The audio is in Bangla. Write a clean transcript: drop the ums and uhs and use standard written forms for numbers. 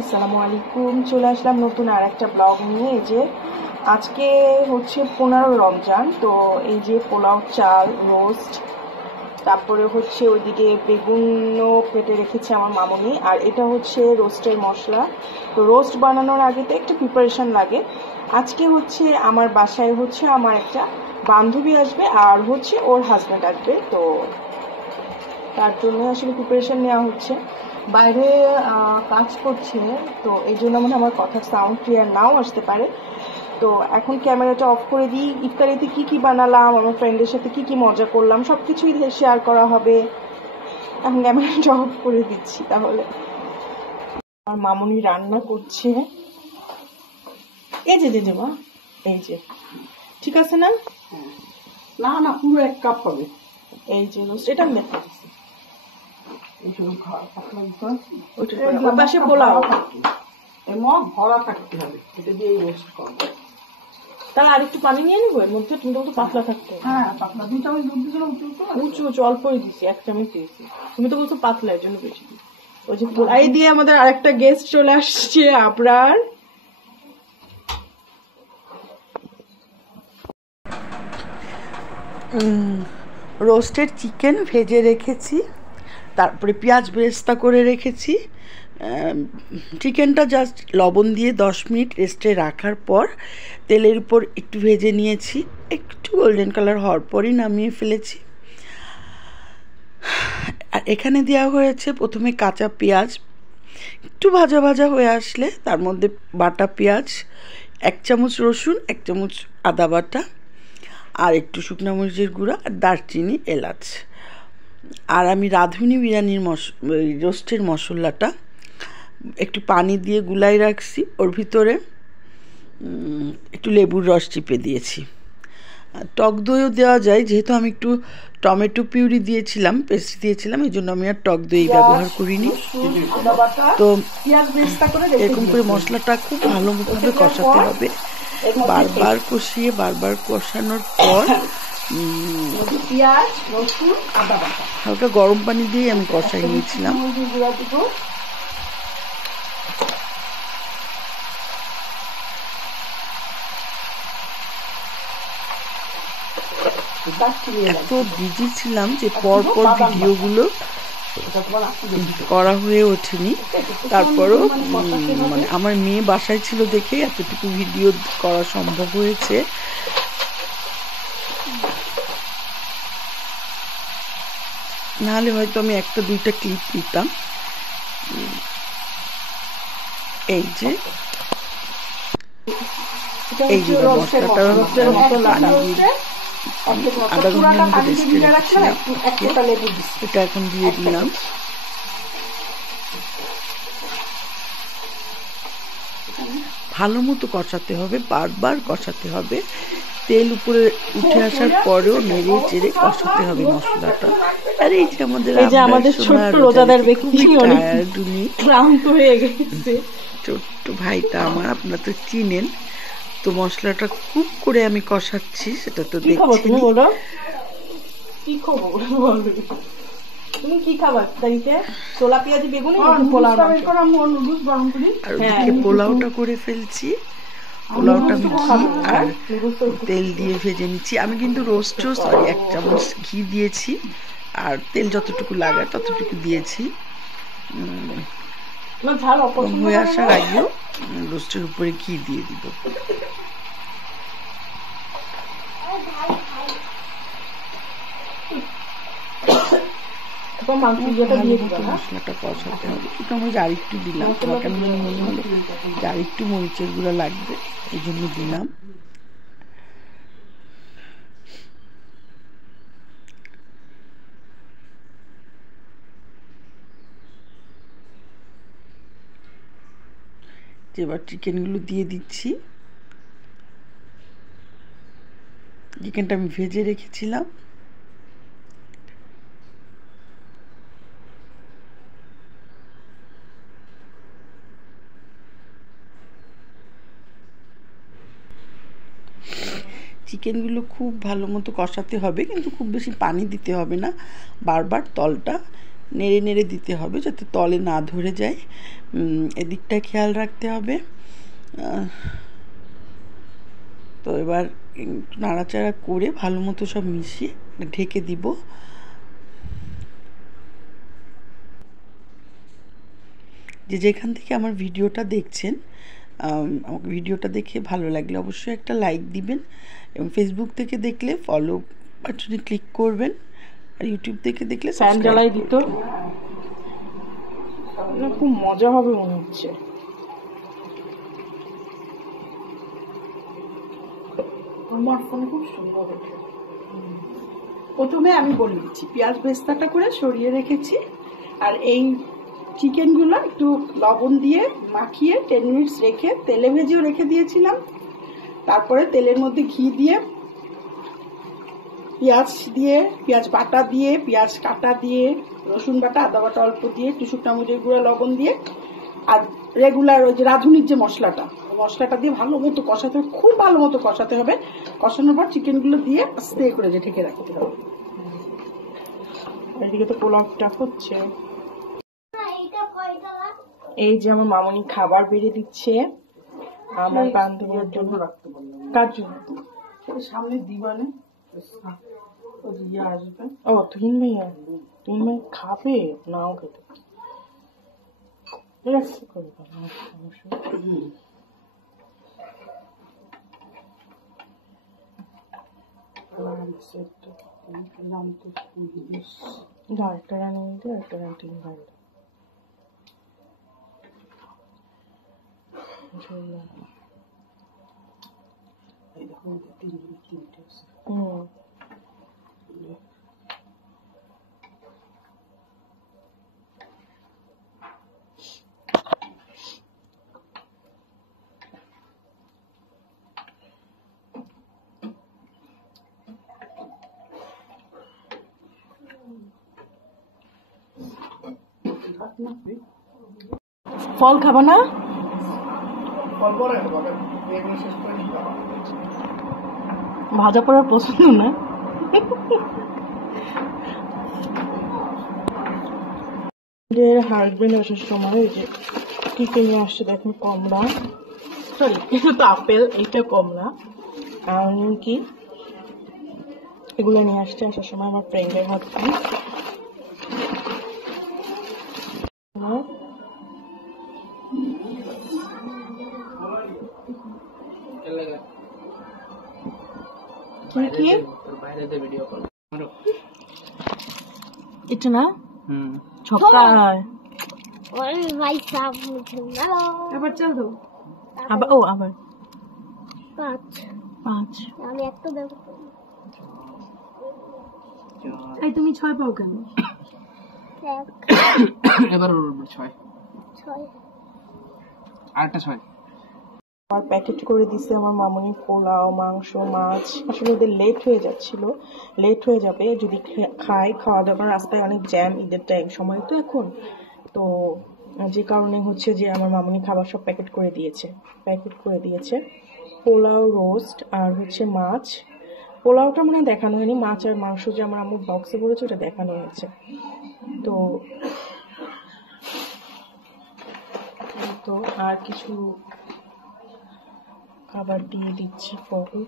আসসালামু আলাইকুম। চলে আসলাম নতুন আর একটা ব্লগ নিয়ে। এই যে আজকে হচ্ছে 15 রমজান, তো এই যে পোলাও চাল রোস্ট, তারপরে হচ্ছে ওইদিকে বেগুনও কেটে রেখেছে আমার মামনি, আর এটা হচ্ছে রোস্টের মশলা। তো রোস্ট বানানোর আগে তো একটা প্রিপারেশন লাগে। আজকে হচ্ছে আমার বাসায় হচ্ছে আমার একটা বান্ধবী আসবে আর হচ্ছে ওর হাজব্যান্ড আসবে, তো তার জন্য আসলে প্রিপারেশন নেওয়া হচ্ছে। বাইরে কাজ করছে, তো এই জন্য মনে হয় আমার কথার সাউন্ড ক্লিয়ার নাও আসতে পারে। তো এখন ক্যামেরাটা অফ করে দিই। ইফতারিতে কি কি বানালাম, আমার ফ্রেন্ডের সাথে কি কি মজা করলাম, সব কিছুই শেয়ার করা হবে। এখন ক্যামেরাটা অফ করে দিচ্ছি। তাহলে আমার মামুনি রান্না করছে। এই যে যে মা, এই যে ঠিক আছে না? না না, পুরো 1 কাপ হবে। এই যে এটা মেথা পাশে পোলাও, এই মগ ভরা থাকতে হবে, এটা দিয়ে রোস্ট করবো। তাহলে আর একটু পানি নিয়ে নিবো এর মধ্যে। তুমি তো পাতলা থাকতে। হ্যাঁ পাতলা, 2 চামচ দুধ দিয়েছিলাম, উঁচু অল্পই দিছি, 1 চামচ দিয়েছি। তুমি তো বলছো পাতলা, এর জন্য বেশি দিই। ওই যে পোলাই দিয়ে আমাদের আরেকটা গেস্ট চলে আসছে আপনার। রোস্টেড চিকেন ভেজে রেখেছি, তারপরে পেঁয়াজ বেরেস্তা করে রেখেছি। চিকেনটা জাস্ট লবণ দিয়ে 10 মিনিট রেস্টে রাখার পর তেলের উপর একটু ভেজে নিয়েছি, একটু গোল্ডেন কালার হওয়ার পরই নামিয়ে ফেলেছি। আর এখানে দেওয়া হয়েছে প্রথমে কাঁচা পেঁয়াজ, একটু ভাজা ভাজা হয়ে আসলে তার মধ্যে বাটা পেঁয়াজ, 1 চামচ রসুন, 1 চামচ আদা বাটা, আর একটু শুকনো মরিচের গুঁড়া, আর দারচিনি, এলাচ। আর আমি রাঁধুনি বিরিয়ানির রোস্টের মশলাটা একটু পানি দিয়ে গুলাই রাখছি, ওর ভিতরে একটু লেবুর রস চিপে দিয়েছি। টক দইও দেওয়া যায়, যেহেতু আমি একটু টমেটো পিউরি দিয়েছিলাম, পেস্ট দিয়েছিলাম, এই জন্য আমি আর টক দই ব্যবহার করিনি। তো এরকম করে মশলাটা খুব ভালোভাবে কষাতে হবে, বারবার কষিয়ে বারবার কষানোর পর হালকা গরম পানি দিয়ে আমি কষাই নিয়েছিলাম। এত বিজি ছিলাম যে পরপর ভিডিওগুলো করা হয়ে ওঠেনি। তারপরও মানে আমার মেয়ে বাসায় ছিল দেখে এতটুকু ভিডিও করা সম্ভব হয়েছে। নাহলে হয়তো আমি 1-2টা ক্লিপ নিতাম। এই যে মশলাটা আধা ঘন্টার মতো রেস্টে রেখেছিলাম, এটা এখন দিয়ে দিলাম। ভালো মতো কষাতে হবে, বারবার কষাতে হবে। তেল উপরে উঠে আসার পরেও নেড়ে চেড়ে কষাতে হবে মশলাটা। আর এই যে আমাদের ছোট্ট রোজাদার ব্যক্তি ক্লান্ত হয়ে গেছে, ছোট্ট ভাইটা আমার, আপনারা তো চিনেন। তো মশলাটা খুব করে আমি কষাচ্ছি, সেটা তো দেখছি। তুমি কি খাবার তাইতে? ছোলা পেঁয়াজি বেগুনি পোলাও, আর ওদিকে পোলাওটা করে ফেলছি। পোলাওটা আমি ঘি আর তেল দিয়ে ভেজে নিচ্ছি। আমি কিন্তু রোস্টও 1 চামচ ঘি দিয়েছি, আর তেল যতটুকু লাগে ততটুকু দিয়েছি। হয়ে আসার আগেও রোস্টের উপরে ঘি দিয়ে দিব। মশলাটা কষাতে হবে, কিন্তু আমি আর একটু দিলাম, তোমার কেন জানি মনে হলো যে আর একটু মরিচের গুঁড়া লাগবে, এই জন্য দিলাম। এবার চিকেনগুলো দিয়ে দিচ্ছি। চিকেনটা আমি ভেজে রেখেছিলাম। চিকেনগুলো খুব ভালো মতো কষাতে হবে, কিন্তু খুব বেশি পানি দিতে হবে না। বারবার তলটা নেড়ে নেড়ে দিতে হবে যাতে তলে না ধরে যায়। এদিকটা খেয়াল রাখতে হবে। তো এবার নাড়াচাড়া করে ভালো মতো সব মিশিয়ে ঢেকে দিব। যে যেখান থেকে আমার ভিডিওটা দেখছেন, আমাকে ভিডিওটা দেখে ভালো লাগলে অবশ্যই একটা লাইক দিবেন, এবং ফেসবুক থেকে দেখলে ফলো বাটনে ক্লিক করবেন, আর ইউটিউব থেকে দেখলে ফ্যান জ্বালাই দিত। খুব মজা হবে মনে হচ্ছে। আমার ফোনে খুব সুন্দর হচ্ছে। প্রথমে আমি বলে দিচ্ছি, পেঁয়াজ বেস্তাটা করে সরিয়ে রেখেছি, আর এই চিকেনগুলো একটু লবণ দিয়ে মাখিয়ে 10 মিনিটস রেখে তেলে ভেজেও রেখে দিয়েছিলাম। তারপরে তেলের মধ্যে ঘি দিয়ে, পেঁয়াজ বাটা দিয়ে, পেঁয়াজ কাটা দিয়ে, রসুন বাটা, আদা বাটা অল্প দিয়ে, একটু শুকনো মরিচের গুঁড়া, লবণ দিয়ে, আর রেগুলার ওই যে রাঁধুনির যে মশলাটা দিয়ে ভালো মতো কষাতে হবে, খুব ভালো মতো কষাতে হবে। কষানোর পর চিকেনগুলো দিয়ে আস্তে করে যে ঢেকে রাখতে হবে। এদিকে তো পোলাওটা হচ্ছে। এই যে আমার মামনি খাবার বেড়ে দিচ্ছে আমার বান্ধবীর জন্য। রাখতে পারলাম কার জন্য? সামনে দিবানে আসবে। ও তুহিন ভাইয়া, তুহিন ভাই খাবে? নাও খেতে করে একটা রানি দিতে, একটা রানি তিন ভাই। ফল খাবা না? ভাজা পড়ার পছন্দ না। হাজবেন্ড আসার সময় এই যে কি কিনে আসছে দেখুন, কমলা, সরি এটা তো আপেল, এইটা কমলা, আর কি এগুলো নিয়ে আসছে আসার সময় আমার ফ্রেন্ডের হাত দিয়ে। এটা না ছক্কায় ভাই সাহেব এবার চল তো। আবার আবার 5 আমি একটা দেব। এই তুমি 6 পাও কেন? এবার 6 আরেকটা 6 আর প্যাকেট করে দিছে আমার মামনি পোলাও, মাংস, মাছ। আসলে ওদের লেট হয়ে যাবে যদি খাওয়া দাওয়া, রাস্তায় অনেক জ্যাম, ঈদের টাইম সময় তো এখন, তো যে কারণে হচ্ছে যে আমার মামনি খাবার সব প্যাকেট করে দিয়েছে। পোলাও, রোস্ট আর হচ্ছে মাছ। পোলাওটা মনে হয় দেখানো হয়নি, মাছ আর মাংস যে আমার আম্মু বক্সে পড়েছে ওটা দেখানো হয়েছে। তো আর কিছু খাবার দিয়ে দিচ্ছি ফটো।